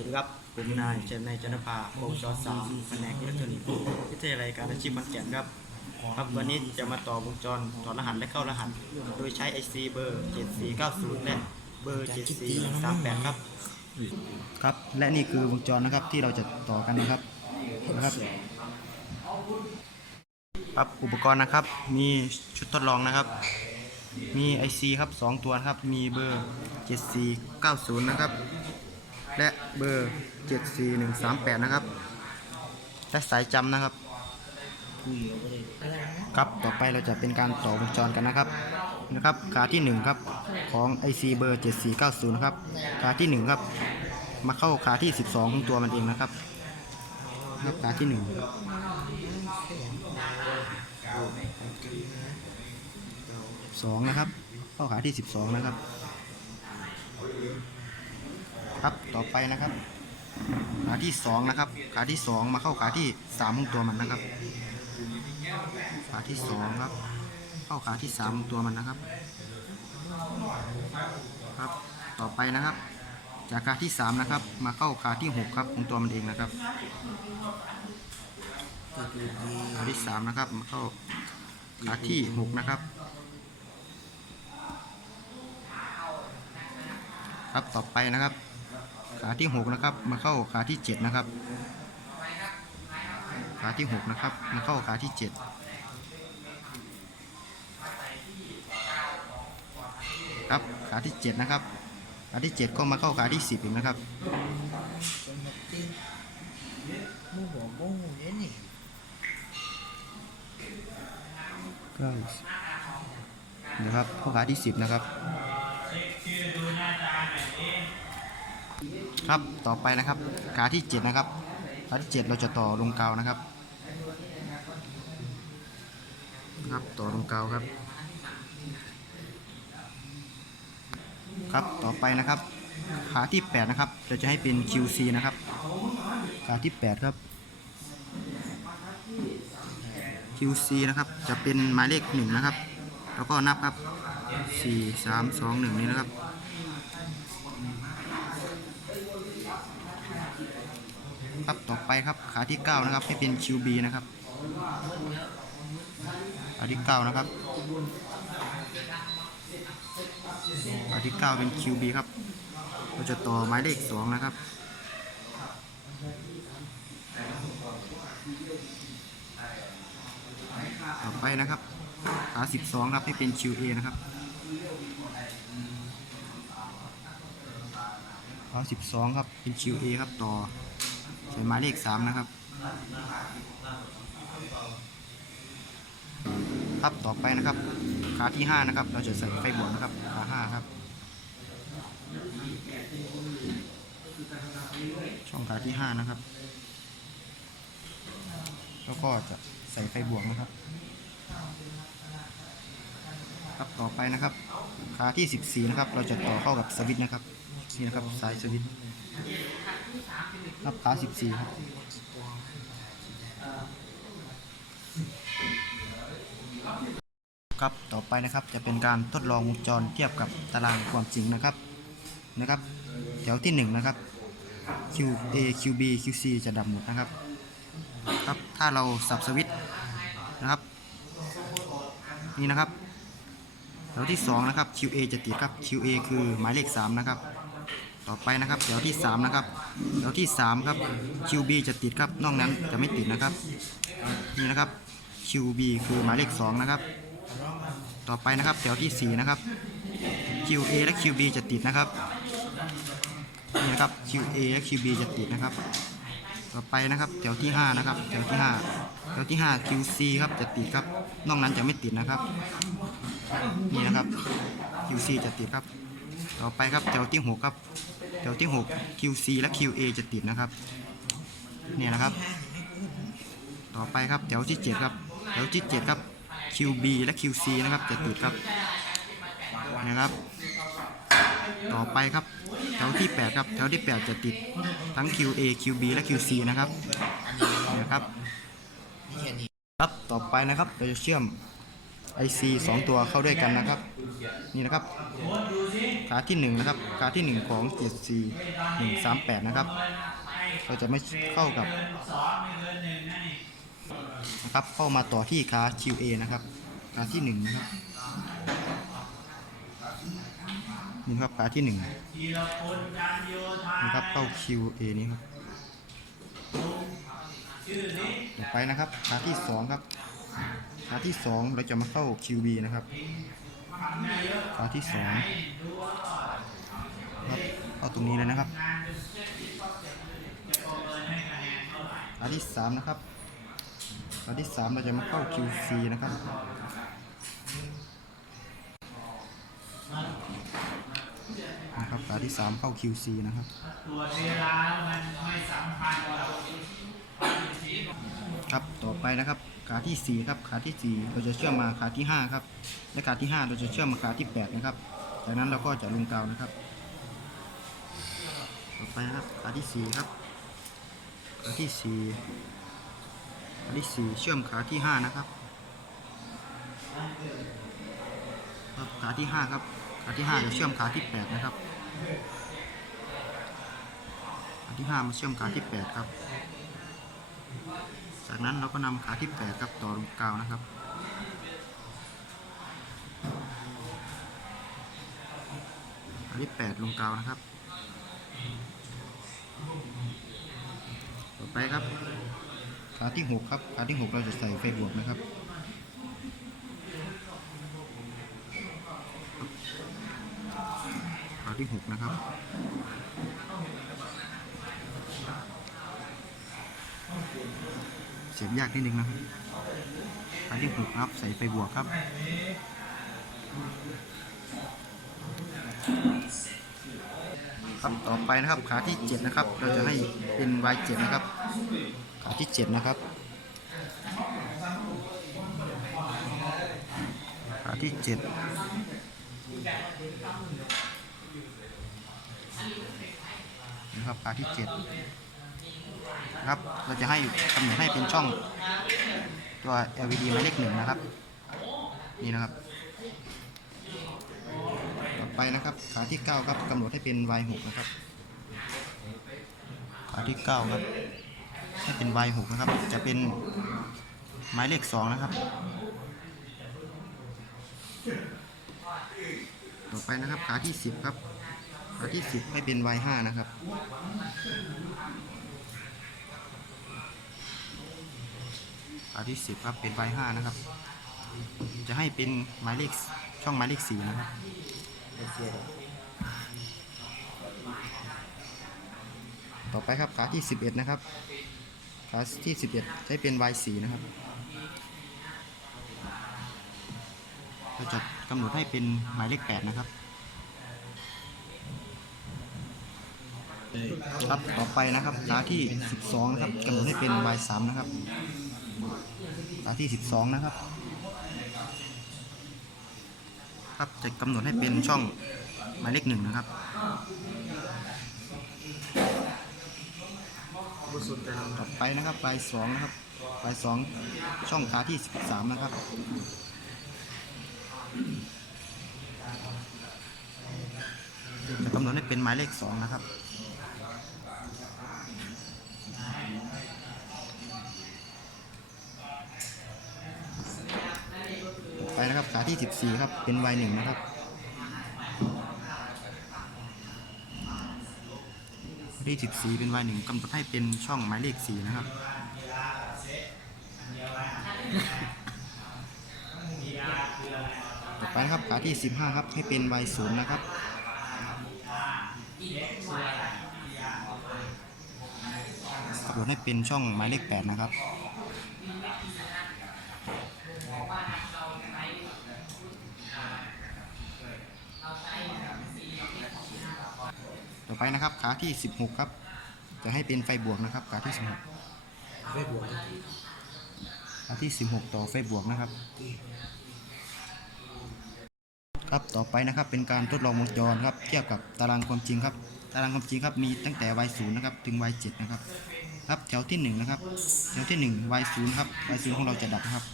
วัสดีครับ ผมนายเจนนายจันทภาโอชสามแผนกอิเล็กทรอนิกส์วิทยาลัยการอาชีพขอนแก่นครับ ครับ วันนี้จะมาต่อวงจรถอดรหัสและเข้ารหัส โดยใช้ IC เบอร์ 7490 และเบอร์ 7438 ครับ ครับ และนี่คือวงจรนะครับที่เราจะต่อกันนะครับนะครับ ครับ อุปกรณ์นะครับ มีชุดทดลองนะครับ มี IC ครับ 2 ตัวนะครับ มีเบอร์ 7490 นะครับ และเบอร์ 74138 นะครับ และสายจำนะครับ ครับต่อไปเราจะเป็นการต่อวงจรกันนะครับนะครับขาที่ 1 ครับของ IC เบอร์ 7490 นะครับขาที่ 1 ครับ มาเข้าขาที่ 12 ของตัวมันเองนะครับครับขาที่1 2นะครับ เข้าขาที่ 12 นะครับ ครับต่อไปนะครับขาที่2นะครับ ขาที่2มาเข้าขาที่3ของตัวมันนะครับ ขาที่2ครับ เข้าขาที่3ของตัวมันนะครับ ครับ ต่อไปนะครับ จากขาที่3นะครับ มาเข้าขาที่6ครับของตัวมันเองนะครับขาที่3นะครับ มาเข้าขาที่6นะครับครับต่อไปนะครับ ขาที่6นะครับ มาเข้าขาที่7นะครับ ขาที่6นะครับ มาเข้าขาที่7ครับขาที่7นะครับขาที่7ก็มาเข้าขาที่10อีกนะครับนี่ยนี่ก็เดี๋ยวครับเข้าขาที่10นะครับ ครับต่อไปนะครับขาที่7นะครับขาที่7เราจะต่อลงกาวนะครับครับต่อลงกาวครับ ครับต่อไปนะครับขาที่ 8 นะครับ เราจะให้เป็น QC นะครับขาที่ 8 ครับ QC นะครับจะเป็นหมายเลข1นะครับ แล้วก็นับครับ 4 3 2 1 นี้นะครับ ครับต่อไปครับขาที่ 9 นะครับให้เป็น QB นะครับขาที่ 9 นะครับขาที่ 9 เป็น QB ครับเราจะต่อหมายเลข2นะครับต่อไปนะครับขา12ครับให้เป็น QA นะครับขา12 ครับ เป็น QA ครับ ต่อ ใส่หมายเลข3นะครับครับต่อไปนะครับ ขาที่5นะครับ เราจะใส่ไฟบวกนะครับ ขา5ครับ ช่องขาที่5นะครับ แล้วก็จะใส่ไฟบวกนะครับ ครับต่อไปนะครับ ขาที่14นะครับ เราจะต่อเข้ากับสวิตช์นะครับ นี่นะครับสายสวิตช์ รับขา14ครับครับ ต่อไปนะครับจะเป็นการทดลองวงจรเทียบกับตารางความจริงนะครับนะครับ แถวที่ 1 นะครับ QA QB QC จะดับหมดนะครับ ครับ ถ้าเราสับสวิตช์นะครับ นี่นะครับ แถวที่ 2 นะครับ QA จะติดครับ QA คือหมายเลข 3 นะครับ ต่อไปนะครับแถวที่ 3 นะครับแถวที่ 3 ครับ QB จะติดครับนอกนั้นจะไม่ติดนะครับ นี่นะครับ QB คือหมายเลข 2 นะครับ ต่อไปนะครับแถวที่ 4 นะครับ QA และ QB จะติดนะครับนี่นะครับ QA และ QB จะติดนะครับ ต่อไปนะครับแถวที่ 5 นะครับแถวที่ 5 แถวที่ 5 QC ครับจะติดครับนอกนั้นจะไม่ติดนะครับ นี่นะครับ QC จะติดครับ ต่อไปครับแถวที่ 6 ครับ แถวที่ 6 QC และ QA จะติดนะครับ เนี่ยนะครับ ต่อไปครับแถวที่ 7 ครับ แถวที่ 7 ครับ QB และ QC นะครับจะติดครับนะครับ ต่อไปครับแถวที่ 8 ครับ แถวที่ 8 จะติดทั้ง QA QB และ QC นะครับนะครับนี่แค่นี้ครับต่อไปนะครับเราจะเชื่อม IC สองตัวเข้าด้วยกันนะครับ นี่นะครับขาที่หนึ่งนะครับขาที่หนึ่งของ 74138 นะครับ เราจะไม่เข้ากับนะครับเข้ามาต่อที่ขา QA นะครับขาที่หนึ่งนะครับนี่นะครับขาที่หนึ่งนะครับเข้า QA นี้ครับต่อไปนะครับขาที่สองครับ ขาที่สองเราจะมาเข้า QB นะครับขาที่สองครับเข้าตรงนี้เลยนะครับขาที่สามนะครับขาที่สามเราจะมาเข้า QC นะครับนะครับขาที่สามเข้า QC นะครับครั ครับต่อไปนะครับขาที่ 4 ครับขาที่ 4 เราจะเชื่อมมาขาที่ 5 ครับ และขาที่ 5 เราจะเชื่อมมาขาที่ 8 นะครับ จากนั้นเราก็จะลงกาวนะครับ ต่อไปนะครับขาที่ 4 ครับขาที่ 4 ขาที่ 4 เชื่อมขาที่ 5 นะครับครับขาที่ 5 ครับขาที่ 5 จะเชื่อมขาที่ 8 นะครับขาที่ 5 มาเชื่อมขาที่ 8 ครับ จากนั้นเราก็นำขาที่8ครับต่อลงกาวนะครับ ขาที่8ลงกาวนะครับ ต่อไปครับ ขาที่6ครับขาที่6เราจะใส่ไฟบวกนะครับขาที่6นะครับ สียบยากนิดนึงนะครับขาที่หกครับใส่ไฟบวกครับครับต่อไปนะครับขาที่7นะครับ เราจะให้เป็น Y7 นะครับ ขาที่7นะครับ ขาที่7นะครับขาที่7 นะครับ เราจะให้กำหนดให้เป็นช่องตัว LED หมายเลขหนึ่งนะครับ นี่นะครับ ต่อไปนะครับ ขาที่ 9 ครับกำหนดให้เป็น Y6 นะครับ ขาที่ 9 ครับให้เป็น Y6 นะครับ จะเป็นหมายเลข 2 นะครับ ต่อไปนะครับ ขาที่ 10 ครับขาที่ 10 ให้เป็น Y5 นะครับาที่10ครับเป็นใบ5นะครับ จะให้เป็นหมายเลขช่องหมายเลข4นะครับต่อไปครับขาที่11นะครับขาที่11ให้เป็น Y4 นะครับเราจะกำหนดให้เป็นหมายเลข8นะครับครับต่อไปนะครับขาที่ 12 นะครับกำหนดให้เป็น Y3 นะครับาที่ 12 นะครับ ครับจะกำหนดให้เป็นช่องหมายเลขหนึ่งนะครับต่อไปนะครับปลายสองนะครับปลายสองช่องขาที่ 13 นะครับจะกำหนดให้เป็นหมายเลข2นะครับ ไปนะครับขาที่ 14 ครับ เป็น Y1 นะครับที่ 14 เป็น Y1 กำหนดให้เป็นช่องหมายเลข 4 นะครับต่อไปนะครับขาที่ 15 ครับ ให้เป็น Y0 นะครับกำหนดให้เป็นช่องหมายเลข 8 นะครับ ไปนะครับ ขาที่ 16 ครับ จะให้เป็นไฟบวกนะครับ ขาที่16ไม่บวกขาที่ 16 ต่อไฟบวกนะครับ ครับต่อไปนะครับเป็นการทดลองวงจรครับเทียบกับตารางความจริงครับ ตารางความจริงครับมีตั้งแต่ y 0นะครับถึง y 7นะครับครับแถวที่1นะครับแถวที่1 y 0ครับ y 0ของเราจะดับนะครับ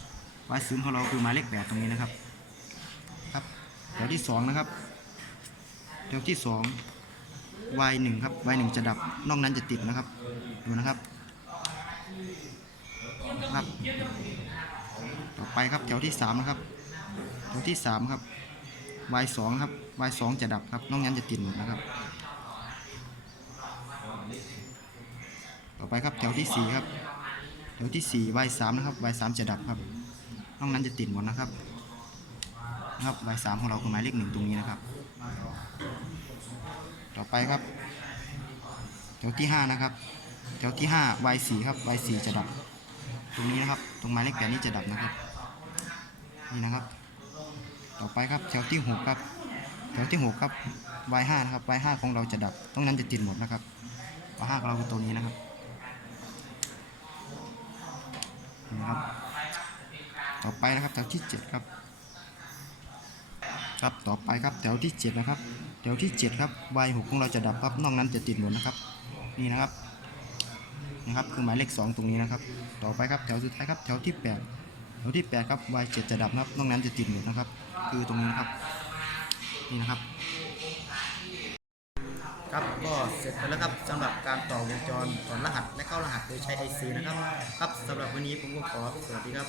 y ศูนย์ของเราคือหมายเลขแปดตรงนี้นะครับครับแถวที่สองนะครับแถวที่ส อง y หนึ่งครับ y หนึ่งจะดับ นอกนั้นจะติดนะครับ ดูนะครับครับ ต่อไปครับแถวที่สามนะครับแถวที่สามครับ y สองครับ y สองจะดับครับ นอกนั้นจะติดหมดนะครับ ต่อไปครับแถวที่สี่ครับแถวที่สี่ y สามนะครับ y สามจะดับครับ นอกนั้นจะติดหมดนะครับนะครับ y สามของเราคือหมายเลขหนึ่งตรงนี้นะครับ ต่อไปครับแถวที่ห้านะครับแถวที่ห้า y สี่ครับ y สี่จะดับ ตรงนี้นะครับ ตรงหมายเลขแปดนี้จะดับนะครับ นี่นะครับ ต่อไปครับแถวที่หกครับแถวที่หกครับ y ห้านะครับ y ห้าของเราจะดับตรงนั้นจะติดหมดนะครับ y ห้าของเราคือตัวนี้นะครับนี่นะครับ ต่อไปนะครับแถวที่เจ็ดครับ ครับต่อไปครับแถวที่เจ็ดนะครับ แถวที่เจ็ดครับ y หกของเราจะดับครับนอกนั้นจะติดหมดนะครับ นี่นะครับนะครับคือหมายเลขสองตรงนี้นะครับ ต่อไปครับแถวสุดท้ายครับแถวที่แปดแถวที่แปดครับ y เจ็ดจะดับนะครับนอกนั้นจะติดหมดนะครับ คือตรงนี้นะครับ นี่นะครับ ครับก็เสร็จไปแล้วครับสำหรับการต่อวงจรถอนรหัสและเข้ารหัสโดยใช้ IC นะครับ ครับสำหรับวันนี้ผมก็ขอสวัสดีครับ